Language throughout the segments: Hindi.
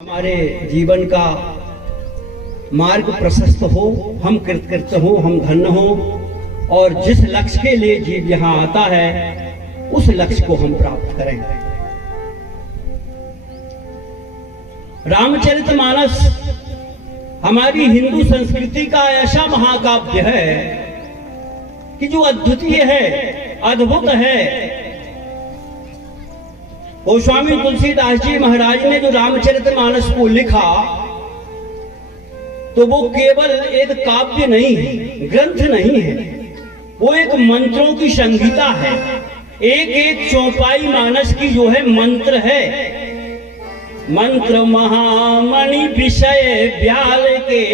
हमारे जीवन का मार्ग प्रशस्त हो, हम कृतकृत्य हो, हम धन्य हो और जिस लक्ष्य के लिए जीव यहाँ आता है उस लक्ष्य को हम प्राप्त करें। रामचरितमानस हमारी हिंदू संस्कृति का ऐसा महाकाव्य है कि जो अद्वितीय है, अद्भुत है। गोस्वामी तुलसीदास जी महाराज ने जो रामचरितमानस को लिखा तो वो केवल एक काव्य नहीं है, ग्रंथ नहीं है, वो एक मंत्रों की संहिता है। एक एक चौपाई मानस की जो है मंत्र है। मंत्र महामणि विषय ब्याल के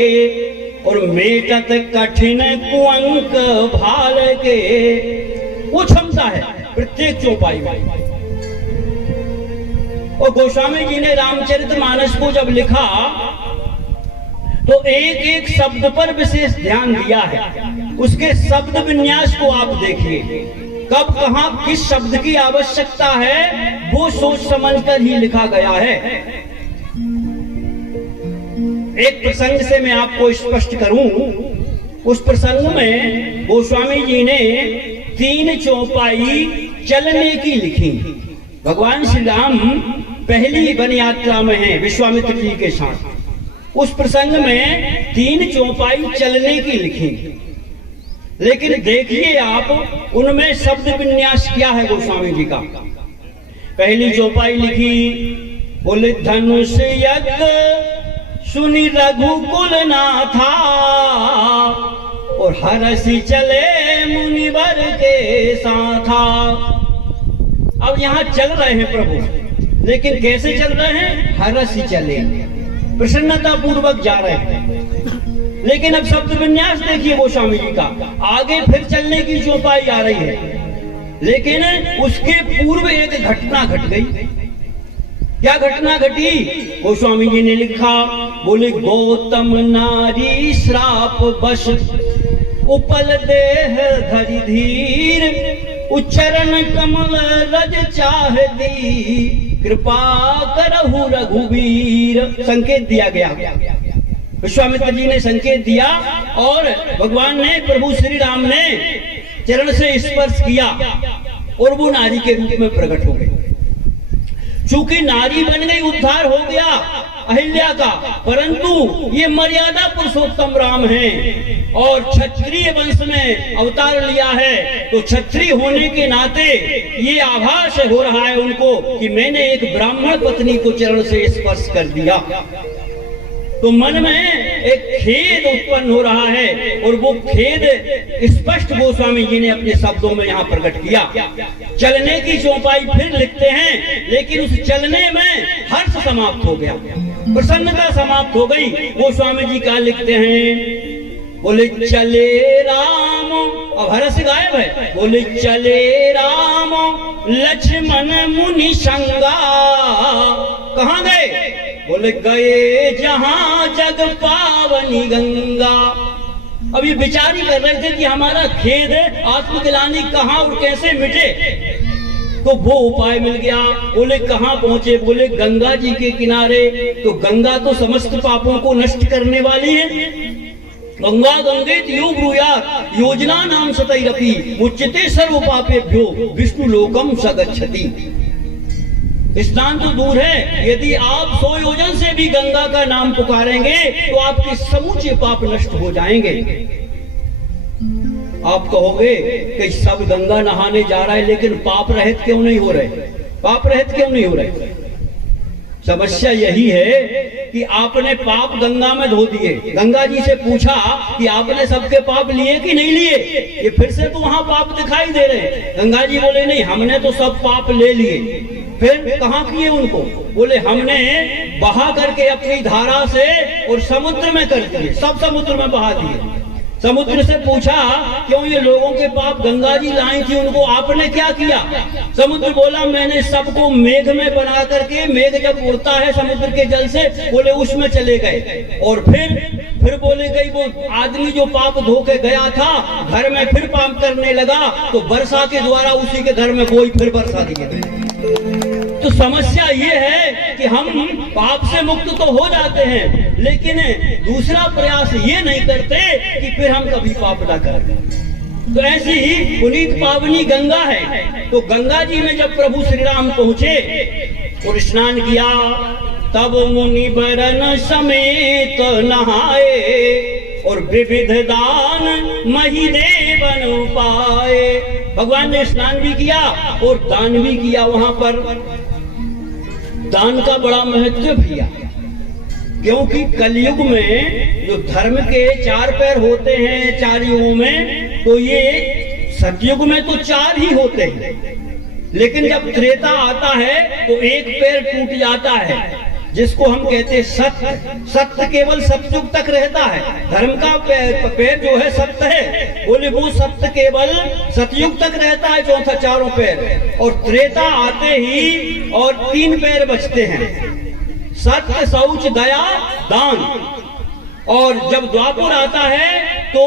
और मेटत कठिन कुअंक भाल के, वो क्षमता है प्रत्येक चौपाई में। और गोस्वामी जी ने रामचरितमानस को जब लिखा तो एक एक शब्द पर विशेष ध्यान दिया है। उसके शब्द विन्यास को आप देखिए, कब कहां किस शब्द की आवश्यकता है वो सोच समझकर ही लिखा गया है। एक प्रसंग से मैं आपको स्पष्ट करूं, उस प्रसंग में गोस्वामी जी ने 3 चौपाई चलने की लिखी। भगवान श्री राम पहली वन यात्रा में हैं विश्वामित्र जी के साथ। उस प्रसंग में 3 चौपाई चलने की लिखी, लेकिन देखिए आप उनमें शब्द विन्यास क्या है गोस्वामी जी का। पहली चौपाई लिखी, बोले धनुष यज्ञ सुनि रघुकुल नाथा और हरसि चले मुनिवर के साथा। अब यहाँ चल रहे हैं प्रभु, लेकिन कैसे चल रहे हैं? हरसि चले, प्रसन्नता पूर्वक जा रहे हैं। लेकिन अब शब्द विन्यास देखिए गोस्वामी जी का, आगे फिर चलने की चौपाई आ रही है, लेकिन उसके पूर्व एक घटना घट गई। क्या घटना घटी? गोस्वामी जी ने लिखा, बोले गौतम नारी श्राप बश उपल देह धरि धीर उच्चरण कमल रज चाह दी कृपा करहु रघुवीर। संकेत दिया गया, विश्वामित्र जी ने संकेत दिया और भगवान ने, प्रभु श्री राम ने चरण से स्पर्श किया और वो नारी के रूप में प्रकट हो गई। चूंकि नारी बन गई, उद्धार हो गया अहिल्या का, परंतु ये मर्यादा पुरुषोत्तम राम हैं और क्षत्रिय वंश में अवतार लिया है, तो क्षत्रिय होने के नाते ये आभास हो रहा है उनको कि मैंने एक ब्राह्मण पत्नी को चरण से स्पर्श कर दिया। तो मन में एक खेद उत्पन्न हो रहा है और वो खेद स्पष्ट गोस्वामी जी ने अपने शब्दों में यहाँ प्रकट किया। चलने की चौपाई फिर लिखते हैं, लेकिन उस चलने में हर्ष समाप्त हो गया, प्रसन्नता समाप्त हो गई। गोस्वामी जी क्या लिखते हैं? बोले चले राम, अब हर्ष गायब है। बोले चले राम लक्ष्मण मुनि संगा। कहाँ गए? बोले गए जहां जग पावनी गंगा। अब ये विचार ही कर रहे थे कि हमारा खेद आत्मग्लानि कहां और कैसे मिटे, तो वो उपाय मिल गया। बोले कहां पहुंचे? बोले गंगा जी के किनारे। तो गंगा तो समस्त पापों को नष्ट करने वाली है। गंगा गंगेत यो ब्रूयात् योजना नाम सतैरपि मुच्यते सर्व पापेभ्यो विष्णु लोकम सगच्छति। स्नान तो दूर है, यदि आप 100 योजन से भी गंगा का नाम पुकारेंगे तो आपके समूचे पाप नष्ट हो जाएंगे। आप कहोगे कि सब गंगा नहाने जा रहा है, लेकिन पाप रहित क्यों नहीं हो रहे? पाप रहित क्यों नहीं हो रहे? समस्या यही है कि आपने पाप गंगा में धो दिए। गंगा जी से पूछा कि आपने सबके पाप लिए कि नहीं लिए? ये फिर से तो वहां पाप दिखाई दे रहे हैं। गंगा जी बोले नहीं, हमने तो सब पाप ले लिए। फिर कहाँ किए उनको? बोले हमने बहा करके अपनी धारा से और समुद्र में कर दिए, सब समुद्र में बहा दिए। समुद्र से पूछा क्यों ये लोगों के पाप गंगा जी लाई थी, उनको आपने क्या किया? समुद्र बोला मैंने सबको मेघ में बना करके, मेघ जब उड़ता है समुद्र के जल से, बोले उसमें चले गए। और फिर बोले गई वो आदमी जो पाप धो के गया था घर में फिर पाप करने लगा, तो वर्षा के द्वारा उसी के घर में कोई फिर वर्षा दिए। तो समस्या ये है कि हम पाप से मुक्त तो हो जाते हैं, लेकिन दूसरा प्रयास ये नहीं करते कि फिर हम कभी पाप ना करें। तो ऐसी ही पुनीत पावनी गंगा है। तो गंगा जी में जब प्रभु श्री राम पहुंचे और स्नान किया, तब मुनि बरन समेत नहाए और विविध दान महिदेवन पाए। भगवान ने स्नान भी किया और दान भी किया। वहां पर दान का बड़ा महत्व भैया, क्योंकि कलयुग में जो धर्म के 4 पैर होते हैं 4 युगों में, तो ये सतयुग में तो 4 ही होते हैं, लेकिन जब त्रेता आता है तो 1 पैर टूट जाता है, जिसको हम कहते हैं सत्य। सत्य केवल सतयुग तक रहता है। धर्म का पैर जो है सत्य है, बोले वो सत्य केवल सतयुग तक रहता है, चौथा 4 पैर। और त्रेता आते ही और 3 पैर बचते हैं, सत्य, शौच, दया, दान। और जब द्वापर आता है तो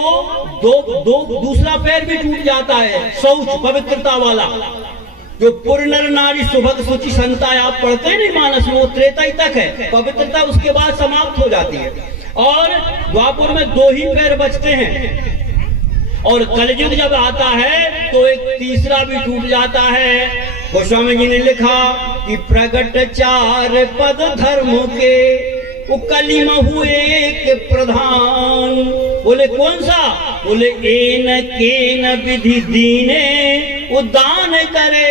दूसरा पैर भी टूट जाता है, शौच, पवित्रता वाला। जो पूर्ण नारी सुभग सुचि संता आप पढ़ते नहीं मानस में, वो त्रेता ही तक है, पवित्रता उसके बाद समाप्त हो जाती है। और द्वापर में 2 ही पैर बचते हैं। और कलयुग जब आता है तो एक तीसरा भी टूट जाता है। गोस्वामी जी ने लिखा कि प्रगट 4 पद धर्म के, वो कलिम हुए एक प्रधान। बोले कौन सा? बोले एन केन विधि दीने उदान करे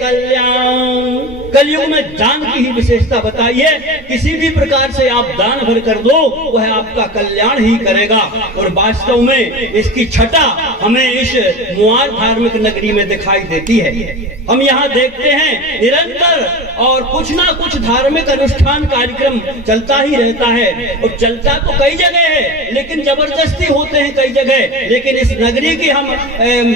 कल्याण। कलयुग में दान की ही विशेषता बताइए। किसी भी प्रकार से आप दान भर कर दो, वह आपका कल्याण ही करेगा। और वास्तव में इसकी छटा हमें इस मुआर धार्मिक नगरी में दिखाई देती है। हम यहाँ देखते हैं निरंतर और कुछ ना कुछ धार्मिक अनुष्ठान कार्यक्रम चलता ही रहता है। और चलता तो कई जगह है, लेकिन जबरदस्ती होते हैं कई जगह। लेकिन इस नगरी की हम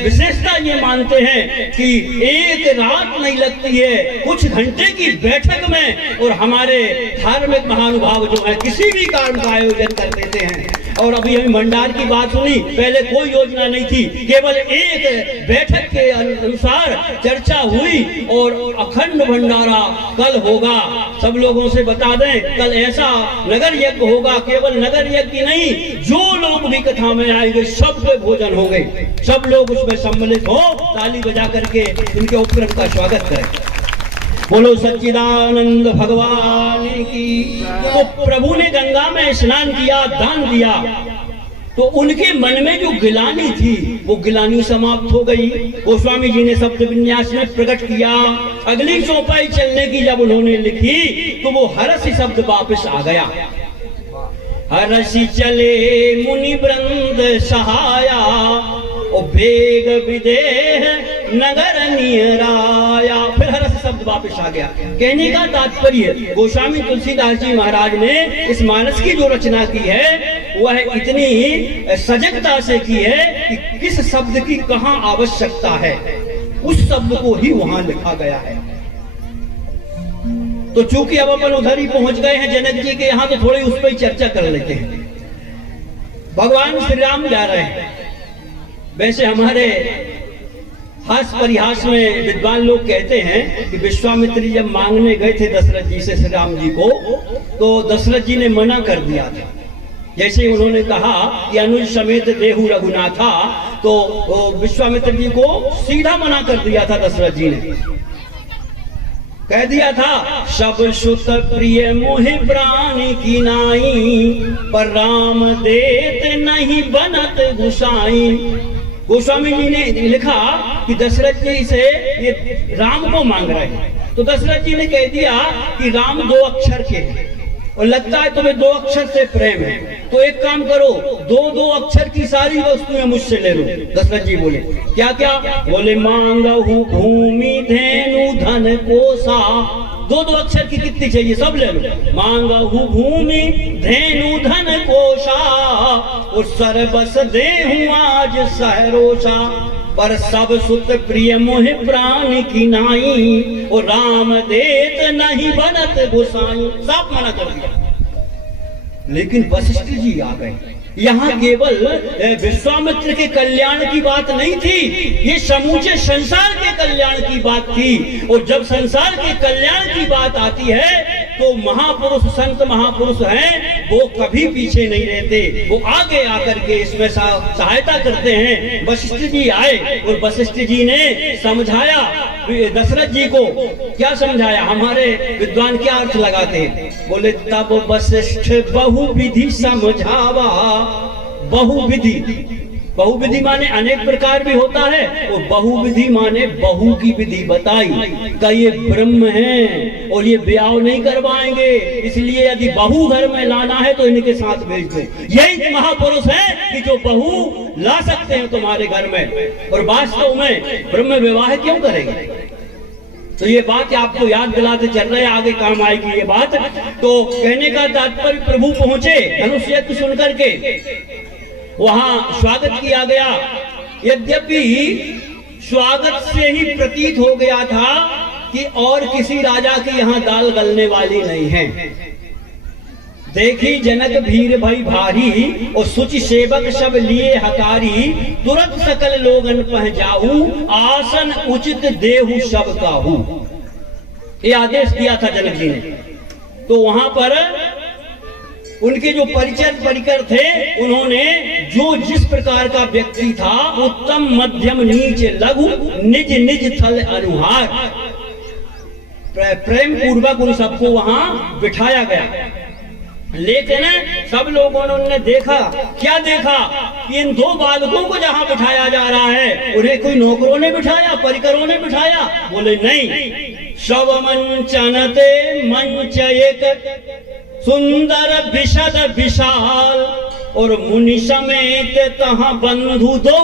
विशेषता ये मानते हैं कि एक रात नहीं लगती है, कुछ घंटे की बैठक में और हमारे धार्मिक महानुभाव जो है किसी भी कारण का आयोजन कर देते हैं। और अभी हम भंडार की बात सुनी, पहले कोई योजना नहीं थी, केवल एक बैठक के अनुसार चर्चा हुई और अखंड भंडारा कल होगा। सब लोगों से बता दें, कल ऐसा नगर यज्ञ होगा, केवल नगर यज्ञ नहीं, जो लोग भी कथा में आएंगे सबके भोजन होंगे, सब लोग उसमें सम्मिलित हो। ताली बजा करके उनके उपक्रम का स्वागत करें। बोलो सच्चिदानंद भगवान की। तो प्रभु ने गंगा में स्नान किया, दान दिया, तो उनके मन में जो गिलानी थी वो गिलानी समाप्त हो गई। गोस्वामी जी ने शब्द विन्यास में प्रकट किया। अगली चौपाई चलने की जब उन्होंने लिखी तो वो हरसी शब्द वापस आ गया। हरसी चले मुनि वृंद सहाया, और भेग विदेह नगर नियराया। फिर हरस शब्द वापस आ गया। कहने का तात्पर्य, गोस्वामी तुलसीदास जी महाराज ने इस मानस की जो रचना की है वह इतनी सजगता से की है कि किस शब्द की कहाँ आवश्यकता है, उस शब्द को ही वहां लिखा गया है। तो चूंकि अब अपन उधर ही पहुंच गए हैं जनक जी के यहाँ, तो थोड़ी उस पर चर्चा कर लेते हैं। भगवान श्री राम जा रहे हैं। वैसे हमारे हास परिहास में विद्वान लोग कहते हैं कि विश्वामित्र जी जब मांगने गए थे दशरथ जी से श्री राम जी को, तो दशरथ जी ने मना कर दिया था। जैसे उन्होंने कहा कि अनुज समेत देहु रघुनाथा, तो विश्वामित्र जी को सीधा मना कर दिया था दशरथ जी ने। कह दिया था सब सुत प्रिय मोहि प्राण की नाई, पर राम देत नहीं बनत गुसाई। गोस्वामी जी ने लिखा कि दशरथ जी से ये राम को मांग रहे हैं, तो दशरथ जी ने कह दिया कि राम 2 अक्षर के हैं और लगता है तुम्हें 2 अक्षर से प्रेम है, तो एक काम करो 2 अक्षर की सारी वस्तुएं मुझसे ले लो। दशरथ जी बोले क्या क्या? बोले मांगहु भूमि धेनु धन कोसा। 2 अक्षर की कितनी चाहिए सब ले लो। मांगहु भूमि धेनु धन कोसा, और सरबस देहु आज सहरोसा, पर सब सुत प्रिय मोहि प्राण की नाई, और राम देत नहीं बनत गोसाई। साफ मना कर दिया। लेकिन वशिष्ठ जी आ गए। यहाँ केवल विश्वामित्र के कल्याण की बात नहीं थी, ये समूचे संसार के कल्याण की बात थी। और जब संसार के कल्याण की बात आती है तो महापुरुष, संत महापुरुष हैं, वो कभी पीछे नहीं रहते, वो आगे आकर के इसमें सहायता करते हैं। वशिष्ठ जी आए और वशिष्ठ जी ने समझाया दशरथ जी को। क्या समझाया? हमारे विद्वान क्या अर्थ लगाते हैं? बोले तब वशिष्ठ बहुविधि समझावा। बहुविधि, बहुविधि माने अनेक प्रकार भी होता है, और बहुविधि माने बहु की विधि बताई का ये ब्रह्म है और ये ब्याह नहीं करवाएंगे, इसलिए यदि बहु घर में लाना है तो इनके साथ भेज दो। यही महापुरुष है कि जो बहु ला सकते हैं तुम्हारे घर में, और वास्तव में ब्रह्म विवाह क्यों करेंगे? तो ये बात आपको याद दिलाते चल रहे, आगे काम आएगी ये बात। तो कहने का तात्पर्य, प्रभु पहुंचे धनुष यज्ञ सुनकर के, वहां स्वागत किया गया। यद्यपि स्वागत से ही प्रतीत हो गया था कि और किसी राजा के यहाँ दाल गलने वाली नहीं है। देखी जनक भीर भई भारी, और सुचि सेवक सब लिए हकारी। तुरंत सकल लोगन पह जाऊ, आसन उचित देहु सब काहू। ये आदेश दिया था जनक जी ने। तो वहां पर उनके जो परिचर परिकर थे, उन्होंने जो जिस प्रकार का व्यक्ति था, उत्तम मध्यम नीच लघु निज निज थल अनुहार, प्रेम पूर्वक उन सबको वहां बिठाया गया। लेकिन सब लोगों ने देखा, क्या देखा कि इन दो बालकों को जहां बिठाया जा रहा है, उन्हें कोई नौकरों ने बिठाया, परिकरों ने बिठाया? बोले नहीं। सब मंचनते मंच एक सुंदर विशद विशाल, और मुनि समेत तहां बंधु दो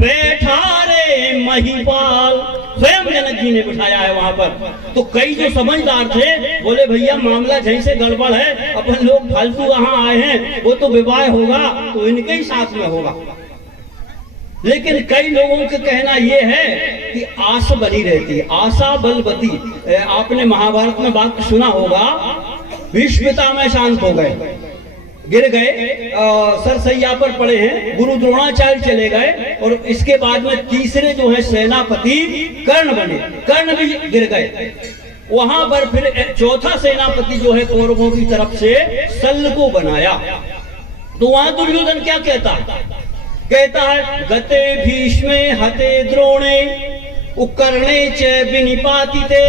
बैठा रे महिपाल। स्वयं जनक जी ने बिठाया है वहां पर। तो कई जो समझदार थे बोले भैया मामला जैसे गड़बड़ है, अपन लोग फालतू वहां आए हैं, वो तो विवाह होगा तो इनके ही साथ में होगा। लेकिन कई लोगों का कहना यह है कि आस बनी रहती है, आशा बलवती। आपने महाभारत में वाक्य सुना होगा, भीष्म पितामह शांत हो गए, गिर गए, सरसैया पर पड़े हैं, गुरु द्रोणाचार्य चले गए, और इसके बाद में तीसरे जो है सेनापति कर्ण बने, कर्ण भी गिर गए। वहां पर फिर चौथा सेनापति जो है कौरवों की तरफ से शल्य को बनाया। तो वहां दुर्योधन क्या कहता है गते भीष्मे हते द्रोणे उपकरणे च विनिपातिते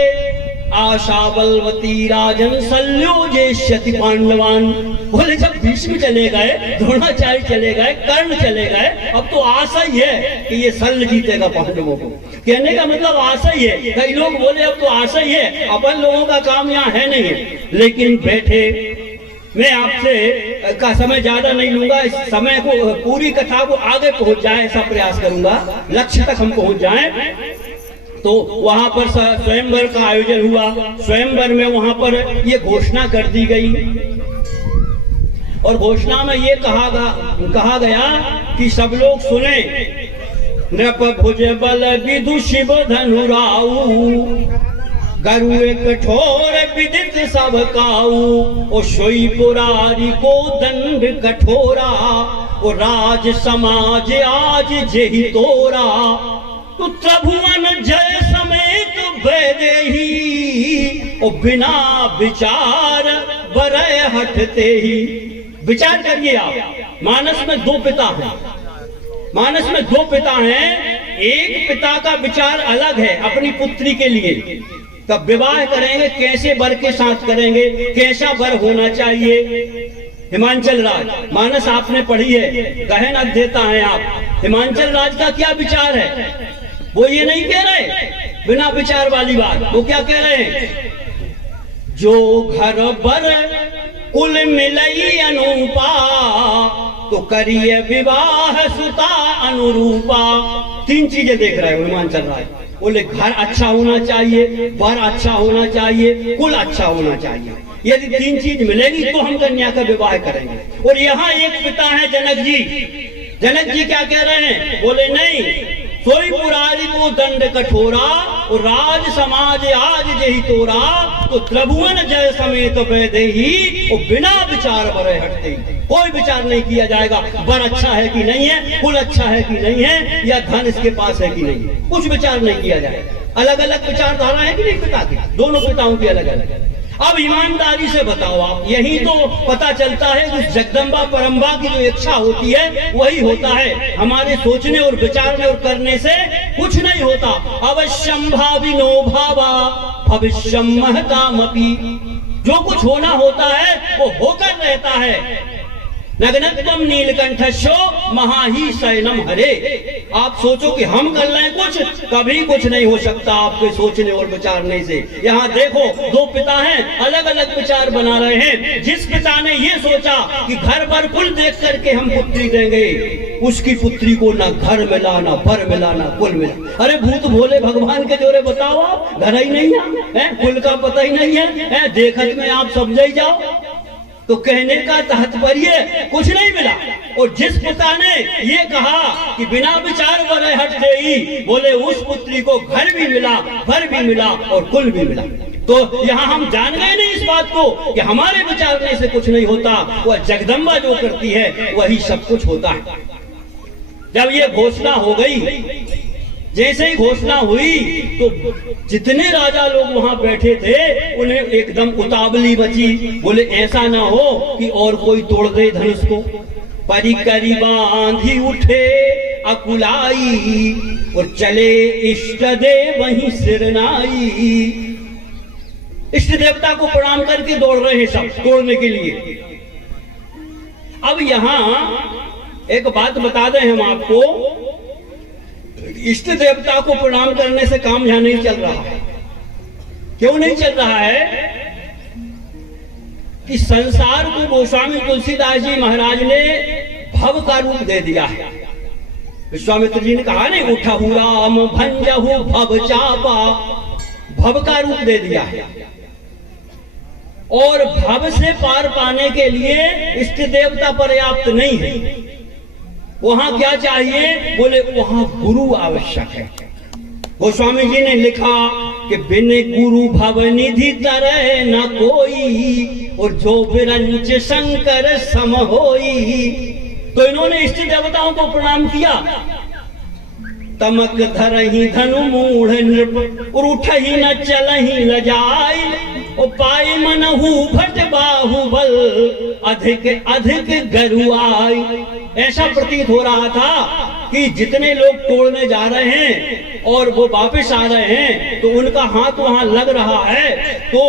आशा बलवती राजन शल्योजेष्यति पांडवान। बोले जब भीष्म चले गए, द्रोणाचार्य चले गए, कर्ण चले गए, अब तो आशा ही है कि ये शल्य जीतेगा पांडवों को। कहने का मतलब आशा ही है। कई लोग बोले अब तो आशा ही है, अपन लोगों का काम यहाँ है नहीं है। लेकिन बैठे, मैं आपसे का समय ज्यादा नहीं लूंगा, इस समय को पूरी कथा को आगे पहुंच जाए ऐसा प्रयास करूंगा, लक्ष्य तक हम पहुंच जाएं। तो वहां पर स्वयंवर का आयोजन हुआ। स्वयंवर में वहां पर ये घोषणा कर दी गई, और घोषणा में ये कहा गया कि सब लोग सुने, नृप भुज बल विदु शिव धनुराऊ, गरु कठोर विदित सब काऊ, ओ सोई पुरारी को दंड कठोरा, ओ राज समाज आज जेहि तोरा, तो त्रिभुवन जय समेत बैदेही, ओ बिना विचार बरय हटते ही। विचार करिए आप, मानस में दो पिता हैं, मानस में दो पिता हैं। एक पिता का विचार अलग है अपनी पुत्री के लिए, तब विवाह करेंगे कैसे वर के साथ करेंगे, कैसा वर होना चाहिए। हिमांचल राज, मानस आपने पढ़ी है, गहन अध्येता हैं आप। हिमांचल राज का क्या विचार है? वो ये नहीं कह रहे बिना विचार वाली बात, वो क्या कह रहे हैं? जो घर बर कुल मिलई अनुपा, तो करिए विवाह सुता अनुरूपा। तीन चीजें देख रहे हो हिमांचल राज। बोले घर अच्छा होना चाहिए, वर अच्छा होना चाहिए, कुल अच्छा होना चाहिए। यदि तीन चीज मिलेगी तो हम कन्या का विवाह करेंगे। और यहाँ एक पिता है जनक जी। जनक जी क्या कह रहे हैं? बोले नहीं, सोई पुरारी को दंड कठोरा, और राज समाज आज जही तोरा, तो त्रिभुवन जय समेत वैदेही, और बिना विचार बरे हटते। कोई विचार नहीं किया जाएगा वर अच्छा है कि नहीं है, कुल अच्छा है कि नहीं है, या धन इसके पास है कि नहीं है, कुछ विचार नहीं किया जाएगा। अलग अलग विचारधारा है कि नहीं पिता की, दोनों पिताओं की अलग अलग। अब ईमानदारी से बताओ आप, यही तो पता चलता है कि जगदम्बा परम्बा की जो इच्छा होती है वही होता है। हमारे सोचने और विचारने और करने से कुछ नहीं होता। अवश्यम भाविनो भावा भविष्यम महतामपि, जो कुछ होना होता है वो होकर रहता है। नग्नत्वम नीलकंठस्यो महाही शयनम हरे। आप सोचो कि हम कर लें कुछ, कभी कुछ नहीं हो सकता आपके सोचने और विचारने से। यहाँ देखो दो पिता हैं, अलग अलग विचार बना रहे हैं। जिस पिता ने ये सोचा कि घर पर कुल देख करके हम पुत्री देंगे, उसकी पुत्री को ना घर मिला, ना पर मिला, ना कुल मिला। अरे भूत भोले भगवान के जोरे बताओ, आप घर ही नहीं है, कुल का पता ही नहीं है, देखत में आप समझ जाओ। तो कहने का तात्पर्य कुछ नहीं मिला। और जिस पिता ने ये कहा कि बिना विचार बरे हट गई, बोले उस पुत्री को घर भी मिला, भर भी मिला और कुल भी मिला। तो यहाँ हम जान गए नहीं इस बात को कि हमारे विचारने से कुछ नहीं होता, वह जगदम्बा जो करती है वही सब कुछ होता है। जब ये घोषणा हो गई, जैसे ही घोषणा हुई तो जितने राजा लोग वहां बैठे थे उन्हें एकदम उतावली बची। बोले ऐसा ना हो कि और कोई तोड़ दे धनुष को। परिकरी बांधी उठे अकुलाई, और चले इष्ट देव वहीं सिरनाई। इष्ट देवता को प्रणाम करके दौड़ रहे हैं सब तोड़ने के लिए। अब यहाँ एक बात बता दें हम आपको, इष्ट देवता को प्रणाम करने से काम यहां नहीं चल रहा है। क्यों नहीं चल रहा है? कि संसार को गोस्वामी तुलसीदास जी महाराज ने भव का रूप दे दिया है। विश्वामित्र जी ने कहा नहीं, उठहु राम भंजहु भव चापा, भव का रूप दे दिया है। और भव से पार पाने के लिए इष्ट देवता पर्याप्त नहीं है। वहां क्या चाहिए? बोले वहां गुरु आवश्यक है। गोस्वामी जी ने लिखा कि बिन गुरु भव निधि तरह न कोई, और जो विरंच शंकर सम होई। तो इन्होंने इष्ट देवताओं को प्रणाम किया। तमक धरहि धनु मूढ़ नृप, और उठहि न चलहि लजाई, और पाई मनहु भट बाहुबल, अधिक अधिक गरुआई। ऐसा प्रतीत हो रहा था कि जितने लोग तोड़ने जा रहे हैं और वो वापस आ रहे हैं तो उनका हाथ वहां लग रहा है, तो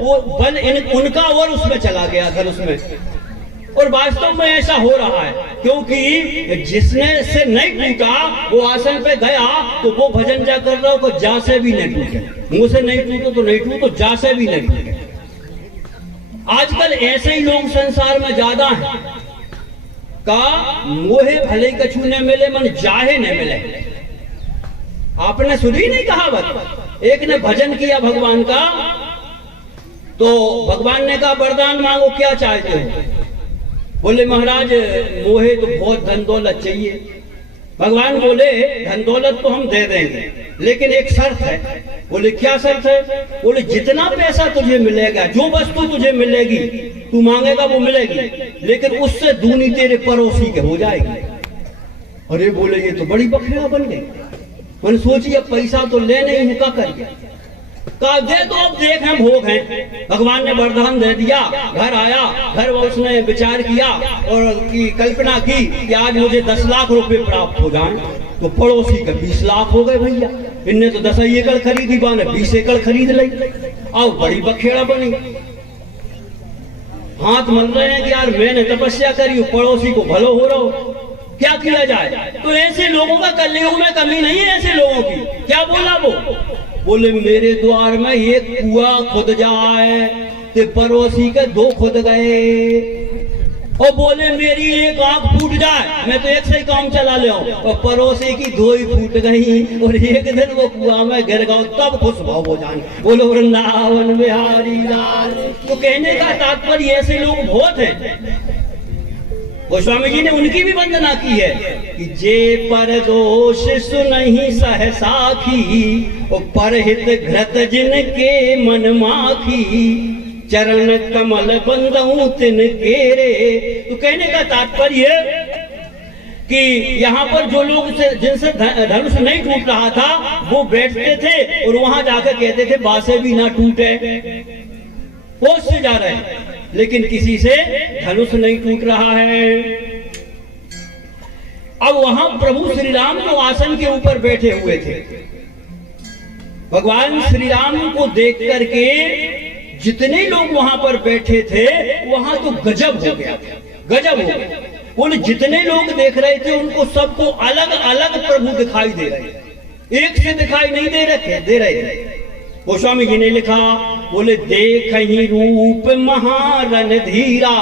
वो बल उनका और उसमें चला गया धनुष में। और वास्तव में ऐसा हो रहा है, क्योंकि जिसने से नहीं टूटा वो आसन पे गया तो वो भजन जा कर रहा हो, जा से भी नहीं टूटे। मुंह से नहीं टूटो तो नहीं टूटो, जा से भी नहीं टूटे। आजकल ऐसे ही लोग संसार में ज्यादा हैं का मोहे भले कछु न मिले मन जाहे न मिले। आपने सुनी नहीं कहावत? एक ने भजन किया भगवान का, तो भगवान ने कहा वरदान मांगो, क्या चाहते हो? बोले महाराज मोहे तो बहुत धन दौलत चाहिए। भगवान बोले धन दौलत तो हम दे देंगे, लेकिन एक शर्त है। बोले क्या शर्त है? बोले जितना पैसा तुझे मिलेगा, जो वस्तु तुझे मिलेगी, तू मांगेगा वो मिलेगी, लेकिन उससे दूनी तेरे पड़ोसी के हो जाएगी। अरे बोले ये तो बड़ी बखरा बन गई। मैंने सोची अब पैसा तो ले नहीं है, क्या करिए? कहा दे दो, अब देख हम भोग हैं। भगवान ने वरदान दे दिया। घर आया, घर में उसने विचार किया और की कल्पना की कि आज मुझे 10 लाख रुपए प्राप्त हो जाएं, तो पड़ोसी के 20 लाख हो गए भैया। इनने तो 10 एकड़ खरीदी, बाने 20 एकड़ खरीद ली। अब बड़ी बखेड़ा बनी। हाथ मल रहे हैं कि यार मैंने तपस्या करी, पड़ोसी को भलो हो रहा हो, क्या किया जाए? तो ऐसे लोगों का कलयुग में कमी नहीं है। ऐसे लोगों की क्या बोला वो? बोले मेरे द्वार में एक कुआं खुद जाए तो पड़ोसी के 2 खुद गए। और बोले मेरी एक आंख फूट जाए, मैं तो एक से ही काम चला ले, और पड़ोसी की 2 ही फूट गई, और एक दिन वो कुआं में गिर गया, तब खुश भाव हो जाए। बोलो वृंदावन बिहारी लाल। तो कहने का तात्पर्य ऐसे लोग बहुत हैं। गोस्वामी जी ने उनकी भी वंदना की है कि जे पर दोष सुनहि सहसाखी, ओ परहित घृत जिनके मन माखी, चरण कमल बंदऊ तिन केरे। तो कहने का तात्पर्य कि यहाँ पर जो लोग जिनसे धनुष नहीं टूट रहा था वो बैठते थे और वहां जाकर कहते थे बासे भी ना टूटे, होश से जा रहे हैं, लेकिन किसी से धनुष नहीं टूट रहा है। अब वहां प्रभु श्री राम जो आसन के ऊपर बैठे हुए थे, भगवान श्री राम को देख करके जितने लोग वहां पर बैठे थे वहां तो गजब हो गया, गजब हो गया। उन जितने लोग देख रहे थे उनको सबको अलग अलग प्रभु दिखाई दे रहे, एक से दिखाई नहीं दे रहे थे। गोस्वामी जी ने लिखा, बोले देखहि रूप महारन धीरा,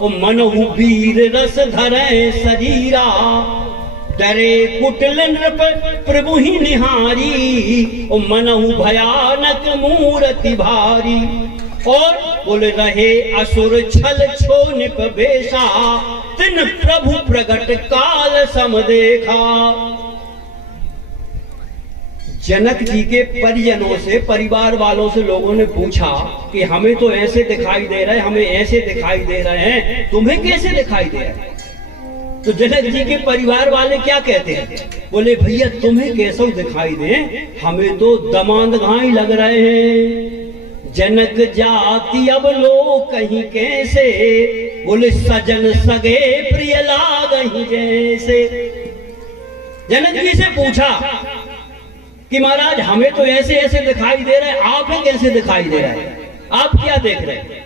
ओ मनहु वीर रस धरे शरीरा, डरे कुटिल नृप प्रभु ही निहारी, ओ मनहु भयानक मूर्ति भारी। और बोले रहे असुर छल छो निप बेशा, तिन प्रभु प्रगट काल सम देखा। जनक जी के परिजनों से, परिवार वालों से लोगों ने पूछा कि हमें तो ऐसे दिखाई दे रहे हैं, हमें ऐसे दिखाई दे रहे हैं, तुम्हें कैसे दिखाई दे रहे हैं? तो जनक जी के परिवार वाले क्या कहते हैं? बोले भैया तुम्हें कैसे दिखाई दे, हमें तो दमांद घाई लग रहे हैं। जनक जाति अब लोग कहीं कैसे, बोले सजन सगे प्रिय लागहि जैसे। जनक जी से पूछा कि महाराज हमें तो ऐसे ऐसे दिखाई दे रहे हैं, आप कैसे दिखाई दे रहे हैं, आप क्या देख रहे हैं?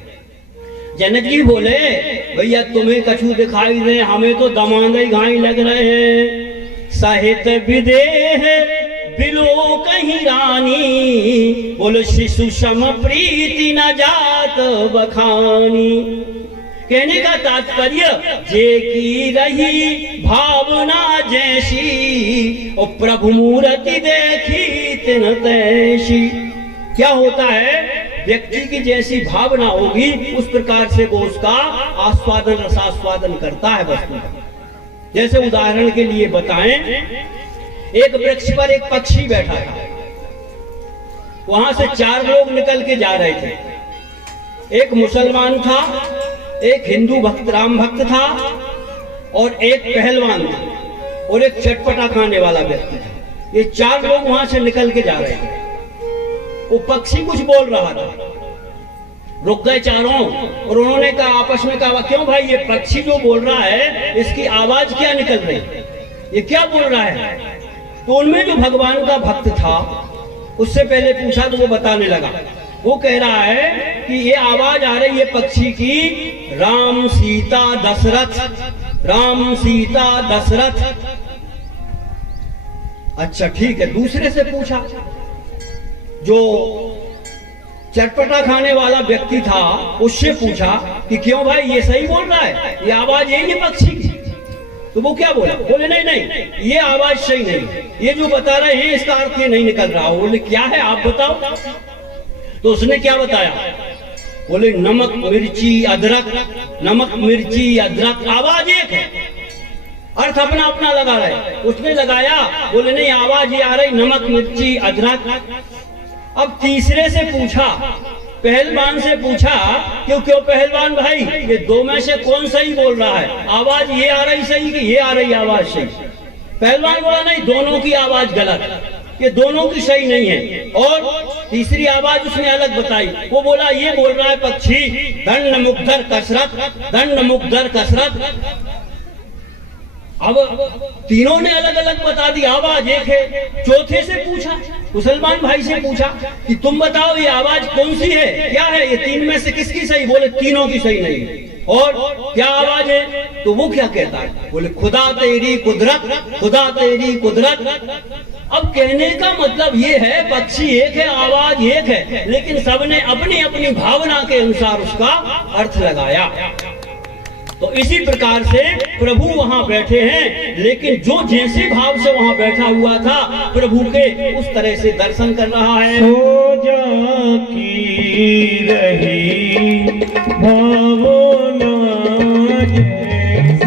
जनक जी बोले भैया तुम्हें कछु दिखाई दे, हमें तो दमांद घाई लग रहे हैं। साहित विदेह बिलो कहीं रानी, बोले शिशु सम प्रीति न जात बखानी। कहने का तात्पर्य जे की रही भावना जैसी, और प्रभु मूर्ति देखी तिन तैसी। क्या होता है, व्यक्ति की जैसी भावना होगी उस प्रकार से वो उसका आस्वादन रसास्वादन करता है वस्तु का। जैसे उदाहरण के लिए बताएं, एक वृक्ष पर एक पक्षी बैठा था, वहां से 4 लोग निकल के जा रहे थे। एक मुसलमान था, एक हिंदू भक्त राम भक्त था, और एक पहलवान था, और एक चटपटा खाने वाला व्यक्ति था। ये 4 लोग वहां से निकल के जा रहे थे। वो पक्षी कुछ बोल रहा था, रुक गए चारों, और उन्होंने कहा आपस में कहा क्यों भाई ये पक्षी जो बोल रहा है इसकी आवाज क्या निकल रही, ये क्या बोल रहा है? तो उनमें जो भगवान का भक्त था उससे पहले पूछा तो वो बताने लगा। वो कह रहा है कि ये आवाज आ रही है पक्षी की, राम सीता दशरथ, राम सीता दशरथ। अच्छा ठीक है। दूसरे से पूछा, जो चटपटा खाने वाला व्यक्ति था उससे पूछा कि क्यों भाई ये सही बोल रहा है, ये आवाज यही है पक्षी की? तो वो क्या बोला? बोले नहीं नहीं ये आवाज सही नहीं, ये जो बता रहे हैं इसका अर्थ ये नहीं निकल रहा। बोले क्या है आप बताओ। तो उसने क्या बताया? बोले नमक मिर्ची अदरक, नमक मिर्ची अदरक, आवाज एक है, अर्थ अपना अपना लगा रहे। उसने लगाया, बोले नहीं आवाज ये आ रही नमक मिर्ची अदरक। अब तीसरे से पूछा, पहलवान से पूछा क्यों क्यों पहलवान भाई ये 2 में से कौन सही बोल रहा है, आवाज ये आ रही सही कि ये आ रही आवाज सही? पहलवान बोला नहीं दोनों की आवाज गलत, ये दोनों की सही नहीं है। और तीसरी आवाज उसने अलग बताई, वो बोला ये बोल रहा है पक्षी दंड मुक्धर कसरत, दंड मुक्धर कसरत। अब तीनों ने अलग अलग बता दी, आवाज एक है। चौथे से पूछा, मुसलमान भाई से पूछा कि तुम बताओ ये आवाज कौन सी है, क्या है ये 3 में से किसकी सही? बोले तीनों की सही नहीं है। और क्या आवाज है? तो वो क्या कहता है? बोले खुदा तेरी कुदरत, खुदा तेरी कुदरत। अब कहने का मतलब ये है पक्षी एक है, आवाज एक है, लेकिन सबने अपनी अपनी भावना के अनुसार उसका अर्थ लगाया। तो इसी प्रकार से प्रभु वहां बैठे हैं, लेकिन जो जैसे भाव से वहां बैठा हुआ था प्रभु के उस तरह से दर्शन कर रहा है। सो जा की रही भावना जैसी,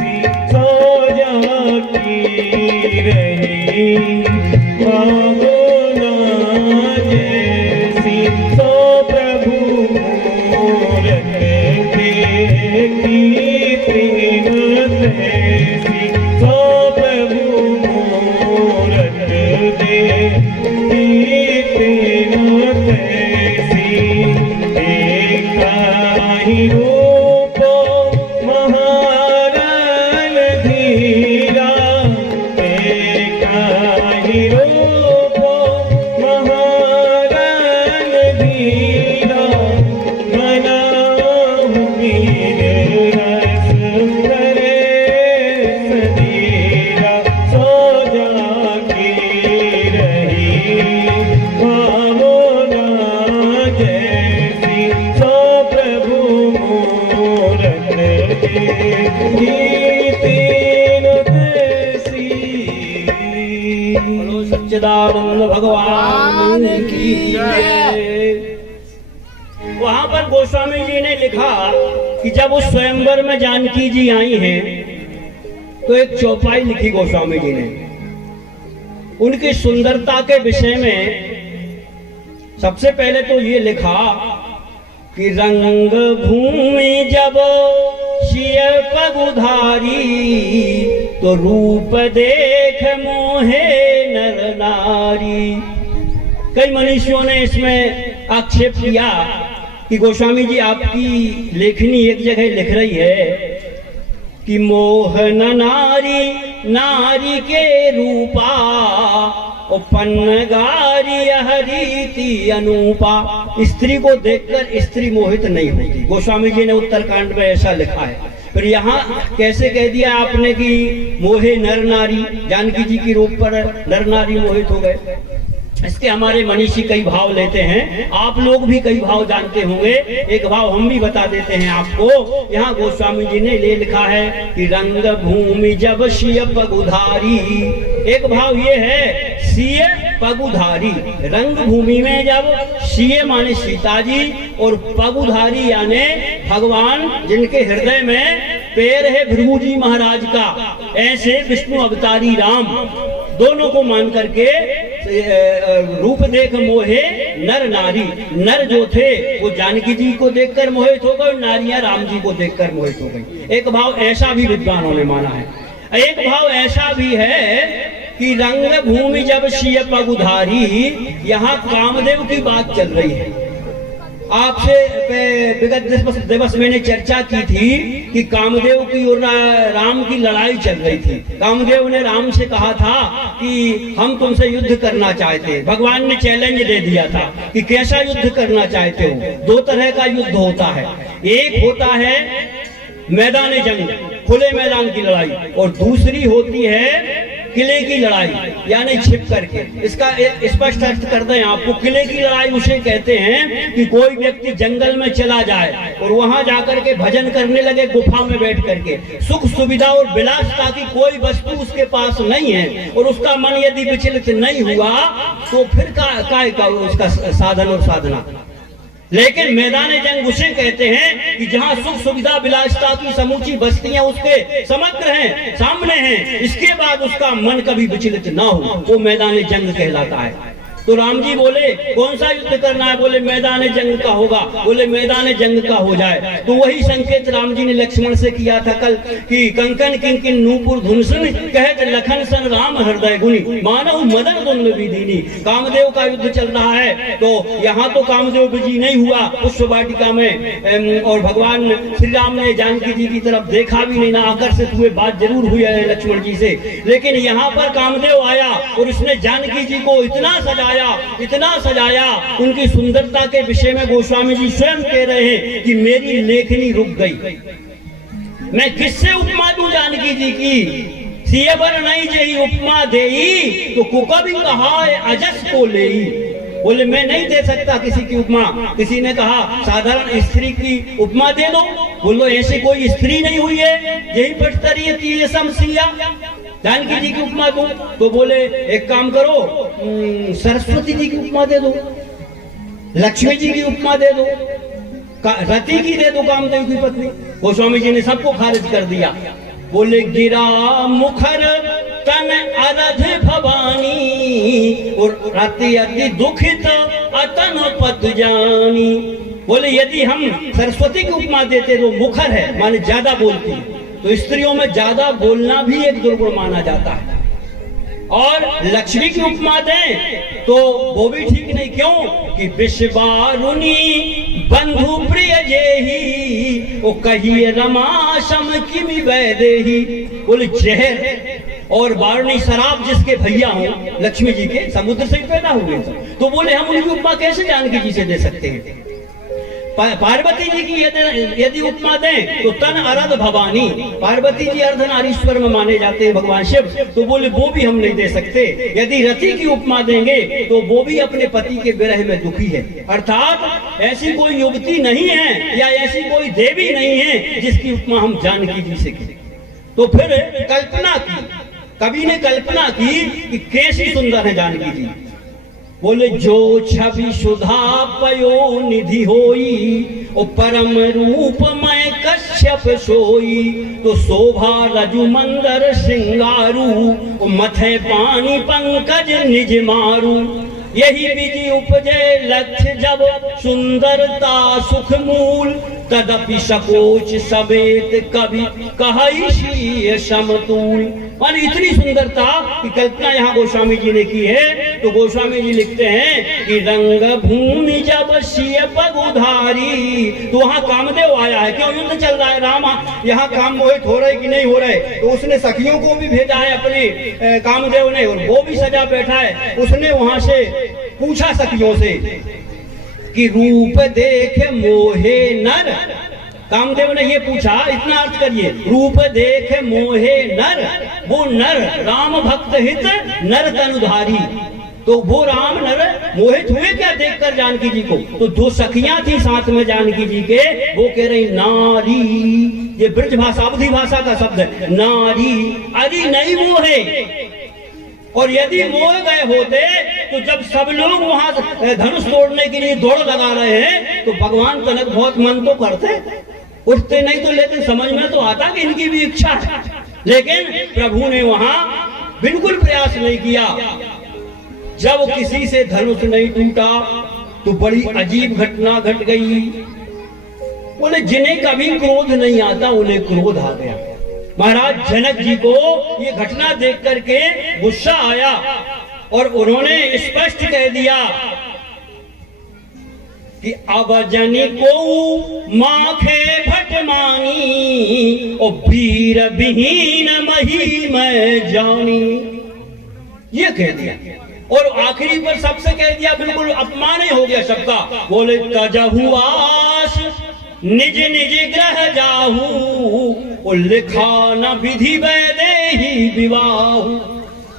बोलो सच्चिदानंद भगवान की जय। वहां पर गोस्वामी जी ने लिखा कि जब उस स्वयंवर में जानकी जी आई हैं तो एक चौपाई लिखी गोस्वामी जी ने उनकी सुंदरता के विषय में। सबसे पहले तो ये लिखा कि रंग भूमि जब शिय पगुधारी तो रूप देख मोहे नर नारी। कई मनुष्यों ने इसमें आक्षेप किया कि गोस्वामी जी आपकी लेखनी एक जगह लिख रही है कि मोहन नारी नारी के रूपा पन्नगारी हरीति अनूपा। स्त्री को देखकर स्त्री मोहित नहीं होती। गोस्वामी जी ने उत्तरकांड में ऐसा लिखा है। फिर यहाँ कैसे कह दिया आपने कि मोहे नर नारी, जानकी जी की रूप पर नर नारी मोहित हो गए। इसके हमारे मनीषी कई भाव लेते हैं, आप लोग भी कई भाव जानते होंगे। एक भाव हम भी बता देते हैं आपको। यहाँ गोस्वामी जी ने ले लिखा है कि रंग भूमि जब शिय पगुधारी। एक भाव ये है शिय पगुधारी, रंग भूमि में जब शिय माने सीता जी और पगुधारी यानी भगवान जिनके हृदय में पैर है भृगु जी महाराज का, ऐसे विष्णु अवतारी राम दोनों को मान करके रूप देख मोहे नर नारी। नर जो थे वो जानकी जी को देखकर मोहित हो गए, नारियां राम जी को देखकर मोहित हो गई। एक भाव ऐसा भी विद्वानों ने माना है। एक भाव ऐसा भी है कि रंग भूमि जब शिय पगुधारी, यहाँ कामदेव की बात चल रही है। आपसे विगत दिवस मैंने चर्चा की थी कि कामदेव की और राम की लड़ाई चल रही थी। कामदेव ने राम से कहा था कि हम तुमसे युद्ध करना चाहते। भगवान ने चैलेंज दे दिया था कि कैसा युद्ध करना चाहते हो। दो तरह का युद्ध होता है, एक होता है मैदान जंग, खुले मैदान की लड़ाई, और दूसरी होती है किले की लड़ाई यानी छिप करके। इसका स्पष्ट अर्थ कर दें आपको। किले की लड़ाई उसे कहते हैं कि कोई व्यक्ति जंगल में चला जाए और वहां जाकर के भजन करने लगे गुफा में बैठ करके। सुख सुविधा और विलासता की कोई वस्तु उसके पास नहीं है और उसका मन यदि विचलित नहीं हुआ तो फिर का उसका साधन और साधना। लेकिन मैदान जंग उसे कहते हैं कि जहां सुख सुविधा विलासता की समूची बस्तियां उसके समग्र हैं, सामने हैं, इसके बाद उसका मन कभी विचलित ना हो, वो मैदान जंग कहलाता है। तो राम जी बोले कौन सा युद्ध करना है? बोले मैदान जंग का होगा। बोले मैदान जंग का हो जाए। तो वही संकेत राम जी ने लक्ष्मण से किया था कल कि कंकन किंकिन नूपुर धुनसन कहत लखन सन राम हृदय गुनी मानव मदन दुंद विदीनी। कामदेव का युद्ध चल रहा है। तो यहाँ तो कामदेव विजयी नहीं हुआ पुष्प वाटिका में, और भगवान श्री राम ने जानकी जी की तरफ देखा भी नहीं, ना आकर्षित हुए। बात जरूर हुई है लक्ष्मण जी से, लेकिन यहाँ पर कामदेव आया और उसने जानकी जी को इतना सजाया, उनकी सुंदरता के विषय में गोस्वामी जी स्वयं कह रहे हैं कि मेरी लेखनी रुक गई। मैं किससे उपमा दूं जानकी जी की? सियबर नहीं जही उपमा देई तो कुकभी कहा अजस को लेई। बोले मैं नहीं दे सकता किसी की उपमा। किसी ने कहा साधारण स्त्री की उपमा दे दो। बोलो ऐसी कोई स्त्री नहीं हुई है यही पटतरी समसिया जानकी जी की उपमा दो। तो बोले एक काम करो, सरस्वती जी की उपमा दे दो, लक्ष्मी जी की उपमा दे दो, रति की दे दो, कामदेव की पत्नी। गोस्वामी जी ने सबको खारिज कर दिया। बोले गिरा मुखर तन अरध भवानी और रति अति दुखित अतन पत जानी। बोले यदि हम सरस्वती की उपमा देते तो मुखर है माने ज्यादा बोलती है, तो स्त्रियों में ज्यादा बोलना भी एक दुर्गुण माना जाता है। और लक्ष्मी की उपमा दें तो वो भी ठीक नहीं। क्यों कि विश्वारुणी बंधु प्रिय जेही वो कहिए रमा सम किमि वैदेही। बोले जहर और वारुणी शराब जिसके भैया हो लक्ष्मी जी के, समुद्र से पैदा हुए, तो बोले हम उनकी उपमा कैसे जानकी जी से दे सकते हैं? पार्वती जी की यदि उपमा दें तो तन अरध भवानी, पार्वती जी अर्धनारीश्वर में माने जाते हैं भगवान शिव, तो बोले वो भी हम नहीं दे सकते। यदि रति की उपमा देंगे तो वो भी अपने पति के विरह में दुखी है। अर्थात ऐसी कोई युवती नहीं है या ऐसी कोई देवी नहीं है जिसकी उपमा हम जानकी जी से की। तो फिर कल्पना की, कवि ने कल्पना की कि कैसी सुंदर है जानकी जी। बोले जो छवि सुधा पयो निधि होई, ओ परम रूप मैं कश्यप सोई, तो शोभा रजु मंदर श्रृंगारू, ओ मथे पानी पंकज निज मारू। यही विधि उपजे लक्ष्य जब सुंदरता सुख मूल, तदपि सकोच सवेत कवि कहिषीय समतूल। और इतनी सुंदरता की कल्पना यहाँ गोस्वामी जी ने की है। तो गोस्वामी जी लिखते हैं कि रंग भूमि जब सिय पगुधारी, तो वहाँ कामदेव आया है। क्यों युद्ध चल रहा है, राम यहाँ काम मोहित हो रहे कि नहीं हो रहे, तो उसने सखियों को भी भेजा है अपने कामदेव ने, और वो भी सजा बैठा है। उसने वहां से पूछा सखियों से कि रूप देखे मोहे नर, कामदेव ने ये पूछा, इतना अर्थ करिए, रूप देखे मोहे नर, वो नर राम भक्त हित नर तनुधारी। तो वो राम नर मोहित हुए क्या देखकर जानकी जी को? तो दो सखियां थी साथ में जानकी जी के, वो कह रही नारी, ये ब्रज भाषा अवधी भाषा का शब्द है, नारी अरे नहीं वो है। और यदि मोह गए होते तो जब सब लोग वहां धनुष तोड़ने के लिए दौड़ लगा रहे हैं तो भगवान कनक बहुत मन तो करते, उठते नहीं तो, लेकिन समझ में तो आता कि इनकी भी इच्छा है। लेकिन प्रभु ने वहां बिल्कुल प्रयास नहीं किया। जब किसी से धनुष नहीं टूटा तो बड़ी अजीब घटना घट गई। बोले जिन्हें कभी क्रोध नहीं आता उन्हें क्रोध आ गया। महाराज जनक जी को ये घटना देख करके गुस्सा आया और उन्होंने स्पष्ट कह दिया कि अब जनी को माखे भटमानी, और वीर विहीन मही मैं जानी, ये कह दिया। और आखिरी पर सबसे कह दिया, बिल्कुल अपमान ही हो गया सबका। बोले तजहुआस निज निज ग्रह जाहू, लिखा न विधि वैदेही विवाहु।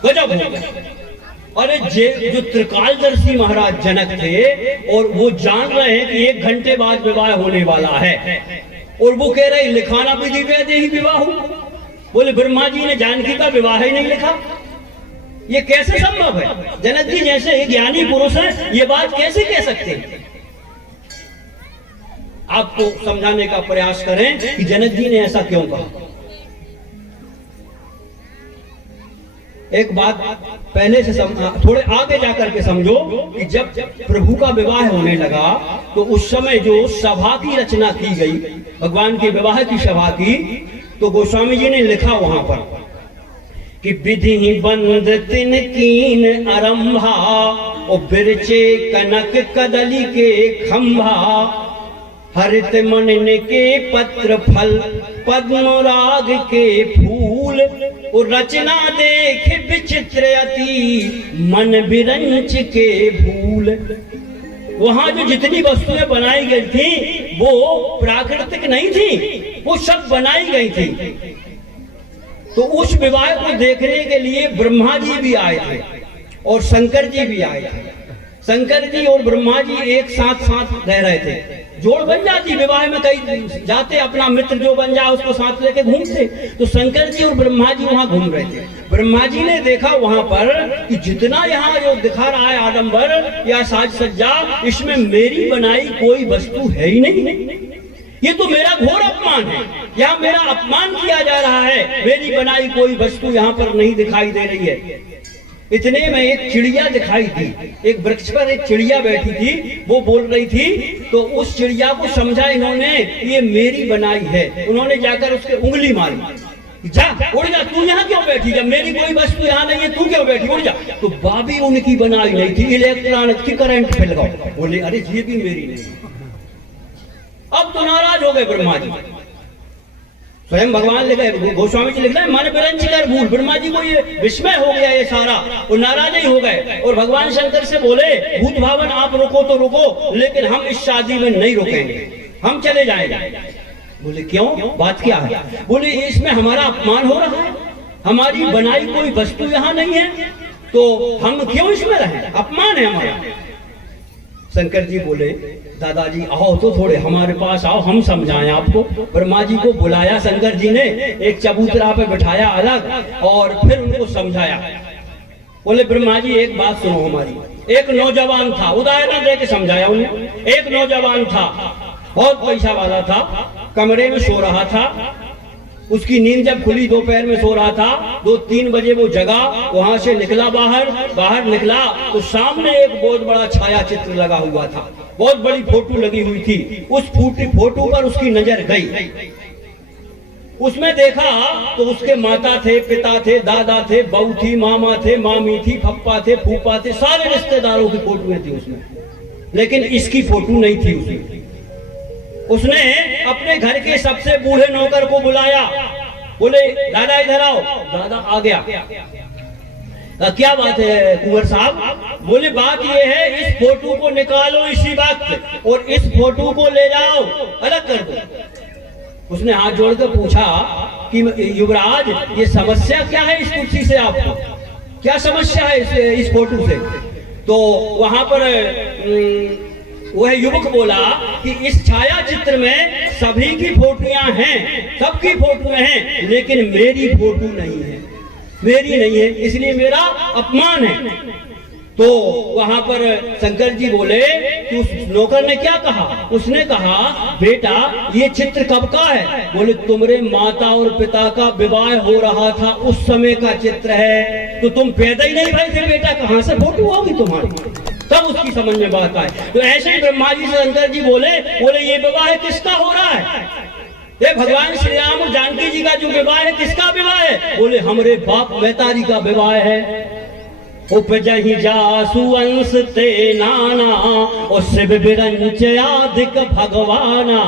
गजब हो गया। अरे जो त्रिकालदर्शी महाराज जनक थे और वो जान रहे हैं कि 1 घंटे बाद विवाह होने वाला है, और वो कह रहे लिखाना विधि वैदेही विवाहु। बोले ब्रह्मा जी ने जानकी का विवाह ही नहीं लिखा, ये कैसे संभव है? जनक जी जैसे ज्ञानी पुरुष हैं, ये बात कैसे कह सकते हैं? आपको समझाने का प्रयास करें कि जनक जी ने ऐसा क्यों कहा। एक बात पहले से थोड़े आगे जाकर के समझो कि जब प्रभु का विवाह होने लगा तो उस समय जो सभा की रचना की गई, भगवान के विवाह की सभा की, तो गोस्वामी जी ने लिखा वहां पर कि विधि बंद तिन कीन आरंभा, और बिरचे कनक कदली के खंभा, हरित मनन के पत्र फल पद्मराग के फूल, और रचना देख विचित्र अति मन बिरंच के भूल। वहां जो जितनी वस्तुएं बनाई गई थी वो प्राकृतिक नहीं थी, वो सब बनाई गई थी। तो उस विवाह को देखने के लिए ब्रह्मा जी भी आए थे और शंकर जी भी आए थे। शंकर जी और ब्रह्मा जी एक साथ रह रहे थे, जोड़ बन जाती विवाह में, कहीं जाते अपना मित्र जो बन जाए उसको साथ लेके घूमते। तो शंकर जी और ब्रह्मा जी वहां घूम रहे थे। ब्रह्मा जी ने देखा वहां पर कि जितना यहाँ जो दिखा रहा है आडंबर या साज सज्जा, इसमें मेरी बनाई कोई वस्तु है ही नहीं। ये तो मेरा घोर अपमान है, यहाँ मेरा अपमान किया जा रहा है। मेरी बनाई कोई वस्तु यहाँ पर नहीं दिखाई दे रही है। इतने में एक चिड़िया दिखाई दी, एक वृक्ष पर एक चिड़िया बैठी थी, वो बोल रही थी। तो उस चिड़िया को समझा इन्होंने ये मेरी बनाई है। उन्होंने जाकर उसके उंगली मारी, जा उड़ जा, तू यहाँ क्यों बैठी, जब मेरी कोई वस्तु यहाँ नहीं है तू क्यों बैठी, उड़ जा। तो बाबी उनकी बनाई नहीं थी, इलेक्ट्रॉनिक की करंट फैल गया। बोले अरे ये भी मेरी नहीं। अब तो नाराज हो गए ब्रह्मा जी। स्वयं भगवान लिखे, गोस्वामी जी लिख रहे हैं, मन बिरंज कर भूल। ब्रह्मा जी को ये विस्मय हो गया ये सारा, और नाराज ही हो गए। और भगवान शंकर से बोले, भूत भावन आप रुको तो रुको, लेकिन हम इस शादी में नहीं रुकेंगे, हम चले जाएंगे। बोले क्यों, बात क्या है? बोले इसमें हमारा अपमान हो रहा है, हमारी बनाई कोई वस्तु यहाँ नहीं है, तो हम क्यों इसमें रहें, अपमान है हमारा। शंकर जी बोले, दादाजी आओ तो थोड़े हमारे पास आओ, हम समझाएं आपको। ब्रह्मा जी को बुलाया शंकर जी ने, एक चबूतरा पे बिठाया अलग, और फिर उनको समझाया। बोले ब्रह्मा जी एक बात सुनो हमारी। एक नौजवान था, उदाहरण दे के समझाया उन्हें। एक नौजवान था, बहुत पैसा वाला था, कमरे में सो रहा था। उसकी नींद जब खुली, दोपहर में सो रहा था, 2-3 बजे वो जगा, वहां से निकला बाहर निकला तो सामने एक बहुत बड़ा छाया चित्र लगा हुआ था, बहुत बड़ी फोटो लगी हुई थी। उस फोटो पर उसकी नजर गई। उसमें देखा तो उसके माता थे, पिता थे, दादा थे, बहू थी, मामा थे, मामी थी, पप्पा थे, फूफा थे, सारे रिश्तेदारों की फोटोएं थी उसमें, लेकिन इसकी फोटो नहीं थी उसमें। उसने अपने घर के सबसे बूढ़े नौकर को बुलाया, बोले दादा इधर आओ। दादा आ गया। क्या बात है कुंवर साहब? बोले बात ये है, इस फोटो को निकालो इसी वक्त, और इस फोटो को ले जाओ, अलग कर दो। उसने हाथ जोड़कर पूछा कि युवराज ये समस्या क्या है इस कुर्सी से, आपको क्या समस्या है इस फोटो से? तो वहां पर वह युवक बोला कि इस छाया चित्र में सभी की फोटोयां हैं, सबकी फोटोएं हैं, लेकिन मेरी फोटो नहीं है, मेरी नहीं है, इसलिए मेरा अपमान है। तो वहां पर शंकर जी बोले कि उस नौकर ने क्या कहा? उसने कहा बेटा ये चित्र कब का है? बोले तुम्हारे माता और पिता का विवाह हो रहा था उस समय का चित्र है, तो तुम पैदा ही नहीं भरे थे बेटा, कहां से फोटो होगी तुम्हारी? तब उसकी समझ में बात आई। तो ऐसे ही ब्रह्मा जी से शंकर जी बोले ये विवाह किसका हो रहा है? ये भगवान श्री राम और जानकी जी का जो विवाह है, किसका विवाह है? बोले हमारे बाप मैतारी का विवाह है। उपजहि जासु अंश ते नाना, और शिव बिरंच आदिक भगवाना।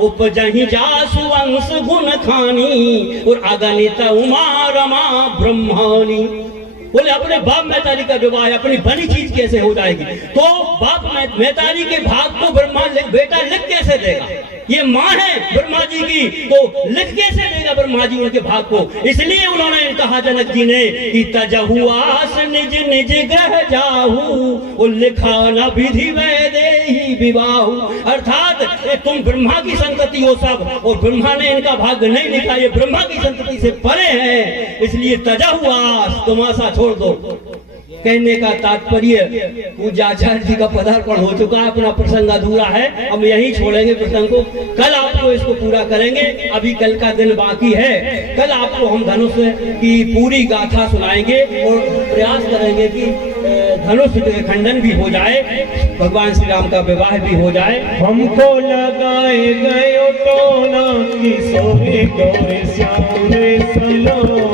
उपजहि जासु अंश गुण खानी, और अगणित उमा रमा ब्रह्मानी। बोले अपने बाप मैतारी का विवाह है, अपनी बनी चीज कैसे हो जाएगी? तो बाप मैतारी के भाग को ब्रह्मा बेटा लिख कैसे देगा? ये माँ है ब्रह्मा जी की, तो लिख कैसे देगा ब्रह्मा जी उनके भाग को? इसलिए उन्होंने कहा जनक जी ने कि तजहु आस निज निज ग्रह जाहू, लिखा न विधि वैदेही विवाहु। अर्थात तुम ब्रह्मा की संतति हो सब, और ब्रह्मा ने इनका भाग नहीं लिखा, ये ब्रह्मा की संतति से परे है, इसलिए तजहु आस तुम आशा छोड़ दो। कहने का तात्पर्य पूज्य आचार्य जी का पदार्पण हो चुका है, अपना प्रसंग अधूरा है, हम यहीं छोड़ेंगे प्रसंग को, कल आपको इसको पूरा करेंगे। अभी कल का दिन बाकी है, कल आपको हम धनुष की पूरी गाथा सुनाएंगे और प्रयास करेंगे कि धनुष खंडन भी हो जाए, भगवान श्री राम का विवाह भी हो जाए। हमको लगाए गए तो ना की सोई गौरी श्याम रे सलो।